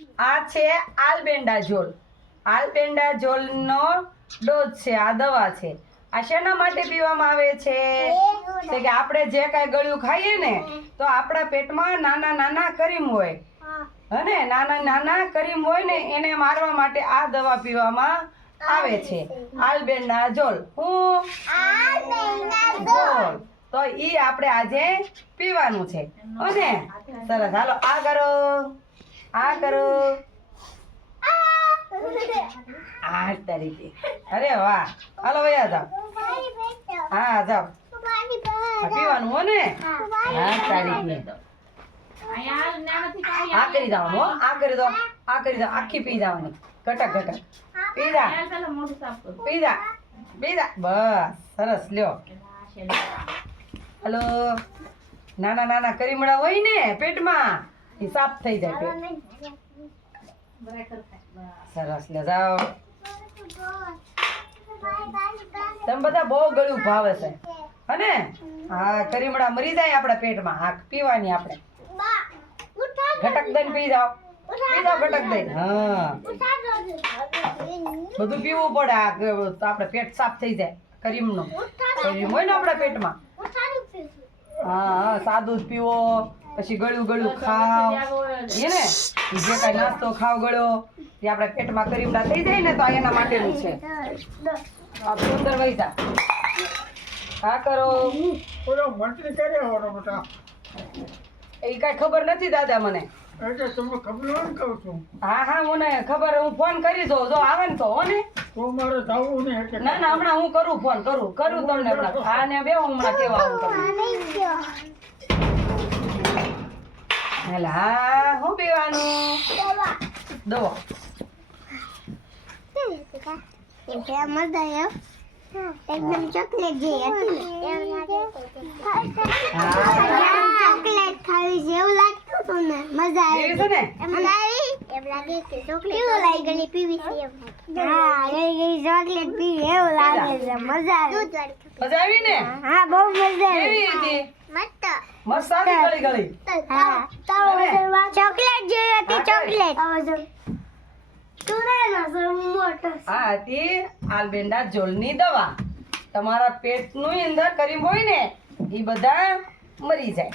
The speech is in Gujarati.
આ છે આલ્બેન્ડાઝોલ. આલ્બેન્ડાઝોલનો ડોઝ છે, આ દવા છે. આ શેના માટે પીવામાં આવે છે? કે આપણે જે કાંઈ ગળ્યું ખાઈએ ને તો આપણા પેટમાં નાના નાના કરીમ હોય, હને નાના નાના કરીમ હોય ને એને મારવા માટે આ દવા પીવામાં આવે છે, આલ્બેન્ડાઝોલ. આલ્બેન્ડાઝોલ તો ઈ આપણે આજે પીવાનું છે. અને સરસ, હાલો આ કરો, આ કરો, આ તરીકે. અરે વાહ, હાલો વયા જાઓ. હા જાઓ, પીવાનું હો ને. હા તારીખે આ કરી જવાનું હો, આ કરી દો, આ કરી દો, આખી પી જવાની, ઘટક ઘટક પી જા, પી જા, પી જા. બસ સરસ, લ્યો. હલો, નાના નાના કરીમડા હોય ને પેટમાં એ સાફ થઈ જાય પેટ. સરસ, લે જાઓ. તમે બધા બહુ ગળ્યું ભાવે છે અને હા, કરીમડા મરી જાય આપણા પેટમાં. હા પીવાની આપણે ઘટક દઈને પી જાઓ, પી જાઓ ઘટક દઈને. હા બધું પીવું પડે, આપણે પેટ સાફ થઈ જાય. કરીમનું કરીમ હોય ને આપણા પેટમાં. હા સાદું જ પીવો, પછી ગળ્યું ગળ્યું ખાવ એ ને, જે કાંઈ નાસ્તો ખાવ ગળ્યો એ આપણા પેટમાં કરીમડા થઈ જાય ને તો એના માટેનું છે. આ સુંદર વૈસા આ કરો. ઓલો મંત્રી કરે ઓલો બેટા, એ કાંઈ ખબર નથી દાદા મને. એટલે તમને ખબર હોય ને કહું છું. હા હા મને ખબર, હું ફોન કરી દઉં જો આવે ને તો. હો ને તો મારે જવું ને એટલે ના ના, હમણાં હું કરું ફોન, કરું તમને હમણાં. હા ને બે હું હમણાં કેવા આવું તમને. હેલા હા, હું પીવાનું? દવા. એકદમ ચોકલેટ જેવી ચોકલેટ ખાવી છે એવું લાગતું હતું ને. મજા આવી પીવી છે ને? એમ લાગે કે ચોકલેટ કેવું લાગે ગણી પીવી છે એમ. હા ગઈ ચોકલેટ પીવી એવું લાગે છે. મજા આવી. મજા આવી ને? હા બહુ મજા આવી. કેવી હતી? મસ્ત મસ્ત હતી, ગળી ગળી. હા ચોકલેટ જેવી હતી. ચોકલેટ આ હતી આલ્બેન્ડાઝોલની દવા. તમારા પેટનું અંદર કરીમ હોય ને એ બધા મરી જાય.